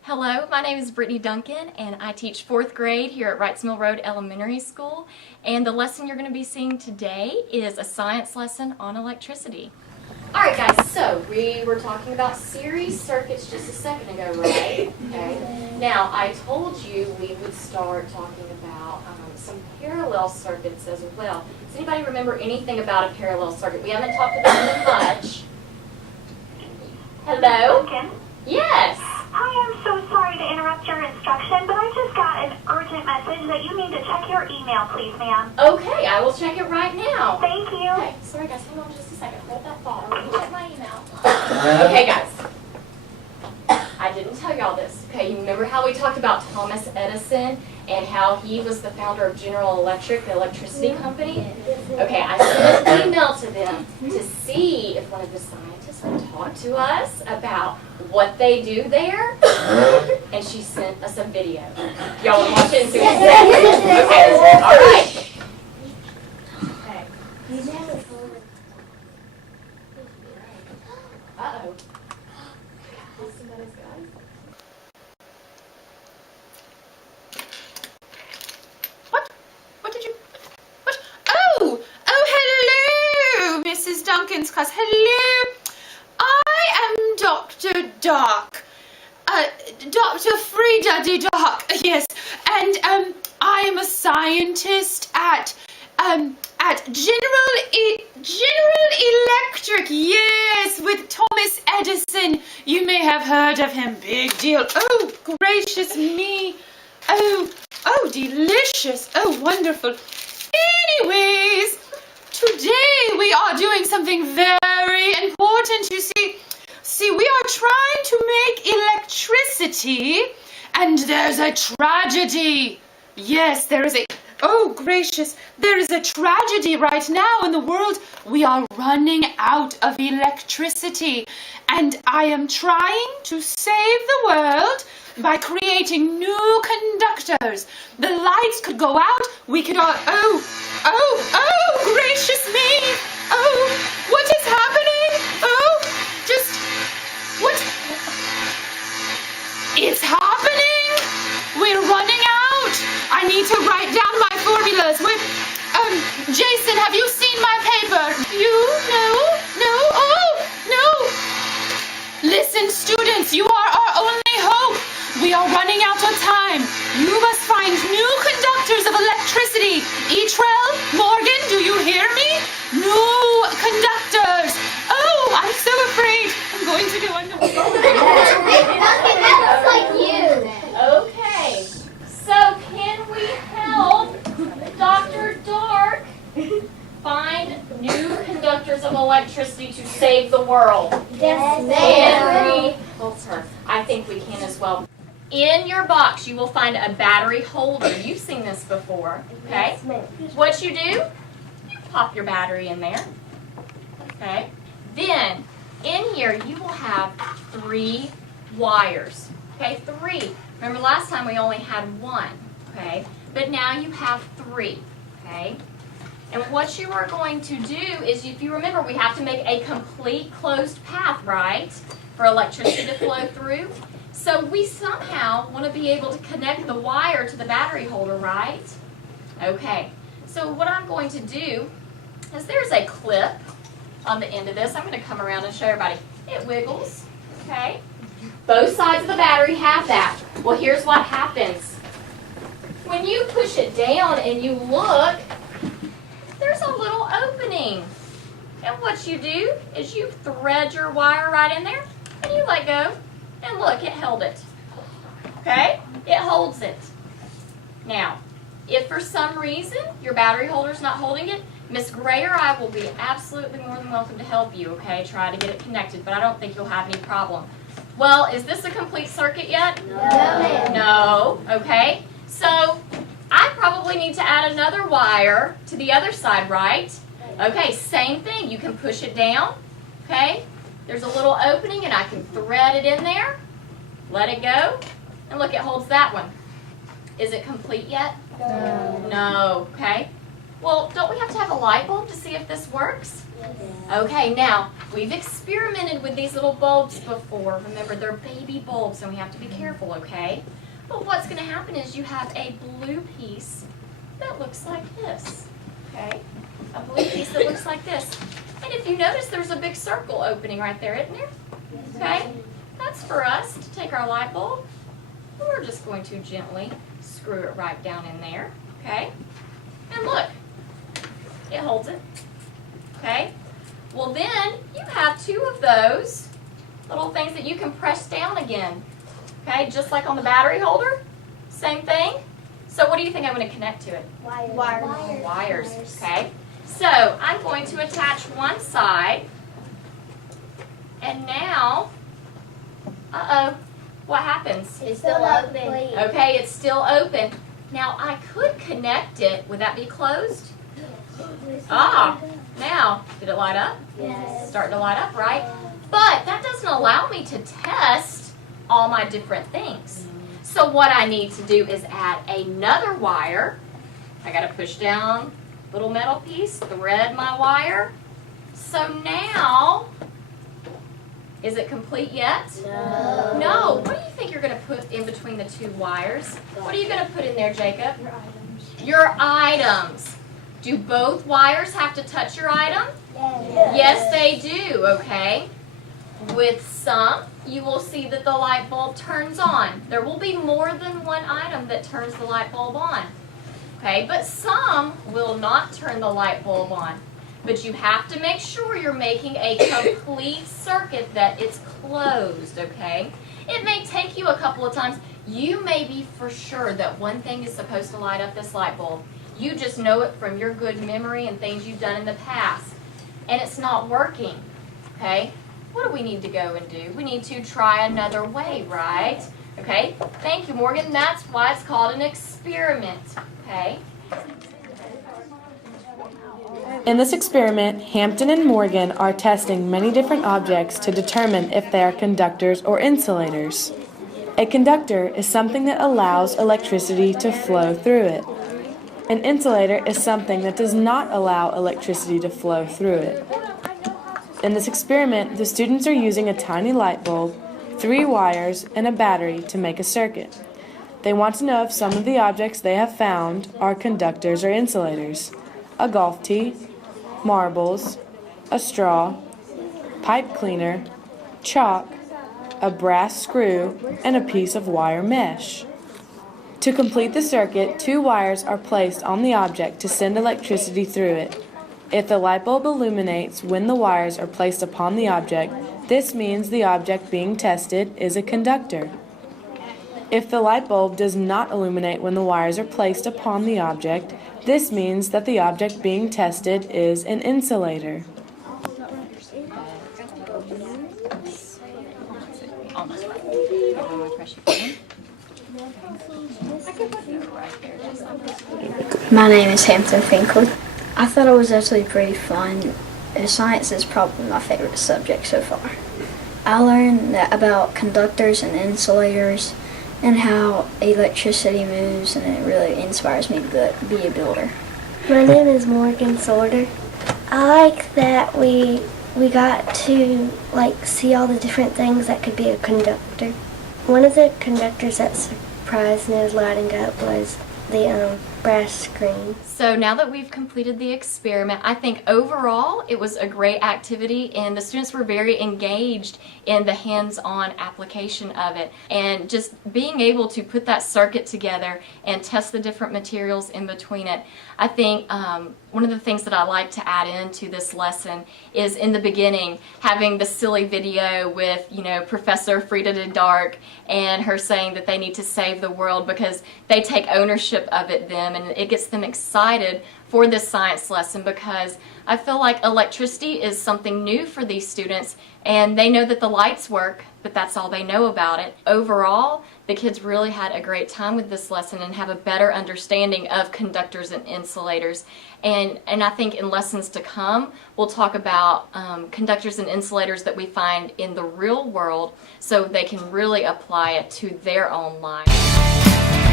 Hello, my name is Brittany Duncan and I teach 4th grade here at Wrights Mill Road Elementary School, and the lesson you're going to be seeing today is a science lesson on electricity. Alright guys, so we were talking about series circuits just a second ago, right? Okay. Now, I told you we would start talking about some parallel circuits as well. Does anybody remember anything about a parallel circuit? We haven't talked about them much. Hello? Duncan? Yes. Hi, I'm so sorry to interrupt your instruction, but I just got an urgent message that you need to check your email, please, ma'am. Okay, I will check it right now. Thank you. Okay, sorry guys, hold on just a second. Hold that thought. Let me check my email. Okay guys, I didn't tell y'all this. Okay, you remember how we talked about Thomas Edison and how he was the founder of General Electric, the electricity company? Okay, I sent an email to them to see if one of the scientists would talk to us about what they do there, and she sent us a video. Y'all want to watch it and see what it says? Okay, all right. Okay. Uh-oh. Listen to this, guys. What did you... What? Oh, hello, Mrs. Duncan's class. Hello. I am Dr. Dark. Dr. Frida D. Dark, yes. And, I am a scientist at General Electric, yes, with Thomas Edison. You may have heard of him. Big deal. Oh, gracious me. Oh, delicious. Oh, wonderful. Anyways, today we are doing something very important. You see, we are trying to make electricity, and there's a tragedy. Yes, there is a... Oh, gracious, there is a tragedy right now in the world. We are running out of electricity, and I am trying to save the world by creating new conductors. The lights could go out, we could all... Oh, gracious me! Oh, what is happening? Oh, just... What? It's happening! We're running out! I need to write down my formulas. Jason, have you seen my paper? No, oh, no! Listen, students, you are our only hope. We are running out of time. You must find new conductors of electricity. Etrell, Morgan, do you hear me? New conductors. Oh, I'm so afraid. I'm going to go under. That looks like you. Okay, so can we help Dr. Dark find new conductors of electricity to save the world? Yes, Can we help her? I think we can as well. In your box, you will find a battery holder. You've seen this before, okay? What you do, you pop your battery in there, okay? Then, in here, you will have 3 wires, okay? 3. Remember last time we only had 1, okay? But now you have 3, okay? And what you are going to do is, if you remember, we have to make a complete closed path, right? For electricity to flow through. So we somehow want to be able to connect the wire to the battery holder, right? Okay. So what I'm going to do is there's a clip on the end of this. I'm going to come around and show everybody. It wiggles, okay? Both sides of the battery have that. Well, here's what happens. When you push it down and you look, there's a little opening. And what you do is you thread your wire right in there and you let go. And look, it held it. Okay? It holds it. Now, if for some reason your battery holder's not holding it, Miss Gray or I will be absolutely more than welcome to help you, okay? Try to get it connected, but I don't think you'll have any problem. Well, is this a complete circuit yet? No. No. Okay. So, I probably need to add another wire to the other side, right? Okay, same thing. You can push it down, okay? There's a little opening and I can thread it in there, let it go, and look, it holds that one. Is it complete yet? No. No, okay. Well, don't we have to have a light bulb to see if this works? Okay, now, we've experimented with these little bulbs before. Remember, they're baby bulbs, and we have to be careful, okay? But what's going to happen is you have a blue piece that looks like this, okay? A blue piece that looks like this. And if you notice, there's a big circle opening right there, isn't there? Okay? That's for us to take our light bulb. We're just going to gently screw it right down in there, okay? And look, it holds it, okay? Well then, you have two of those little things that you can press down again, okay? Just like on the battery holder, same thing. So what do you think I'm going to connect to it? Wires, okay? So I'm going to attach one side, and now, what happens? It's still open. Okay, it's still open. Now I could connect it. Would that be closed? Now, did it light up? Yes. Starting to light up, right? But that doesn't allow me to test all my different things. So what I need to do is add another wire. I got to push down little metal piece, thread my wire. So now, is it complete yet? No. No. What do you think you're going to put in between the two wires? What are you going to put in there, Jacob? Your items. Do both wires have to touch your item? Yes, they do, okay? With some, you will see that the light bulb turns on. There will be more than one item that turns the light bulb on. Okay, but some will not turn the light bulb on. But you have to make sure you're making a complete circuit that it's closed, okay? It may take you a couple of times. You may be for sure that one thing is supposed to light up this light bulb. You just know it from your good memory and things you've done in the past. And it's not working, okay? What do we need to go and do? We need to try another way, right? Okay, thank you, Morgan. That's why it's called an experiment, okay? In this experiment, Hampton and Morgan are testing many different objects to determine if they are conductors or insulators. A conductor is something that allows electricity to flow through it. An insulator is something that does not allow electricity to flow through it. In this experiment, the students are using a tiny light bulb, 3 wires, and a battery to make a circuit. They want to know if some of the objects they have found are conductors or insulators. A golf tee, marbles, a straw, pipe cleaner, chalk, a brass screw, and a piece of wire mesh. To complete the circuit, 2 wires are placed on the object to send electricity through it. If the light bulb illuminates when the wires are placed upon the object, this means the object being tested is a conductor. If the light bulb does not illuminate when the wires are placed upon the object, this means that the object being tested is an insulator. Almost right. My name is Hampton Finkley. I thought it was actually pretty fun. Science is probably my favorite subject so far. I learned about conductors and insulators and how electricity moves, and it really inspires me to be a builder. My name is Morgan Sorter. I like that we got to see all the different things that could be a conductor. One of the conductors that surprised me as lighting up was the brass screen. So now that we've completed the experiment, I think overall it was a great activity and the students were very engaged in the hands-on application of it. And just being able to put that circuit together and test the different materials in between it. I think one of the things that I like to add into this lesson is in the beginning having the silly video with, Professor Frida de Dark and her saying that they need to save the world because they take ownership of it then, and it gets them excited for this science lesson because I feel like electricity is something new for these students and they know that the lights work, but that's all they know about it. Overall, the kids really had a great time with this lesson and have a better understanding of conductors and insulators. And I think in lessons to come, we'll talk about conductors and insulators that we find in the real world so they can really apply it to their own lives.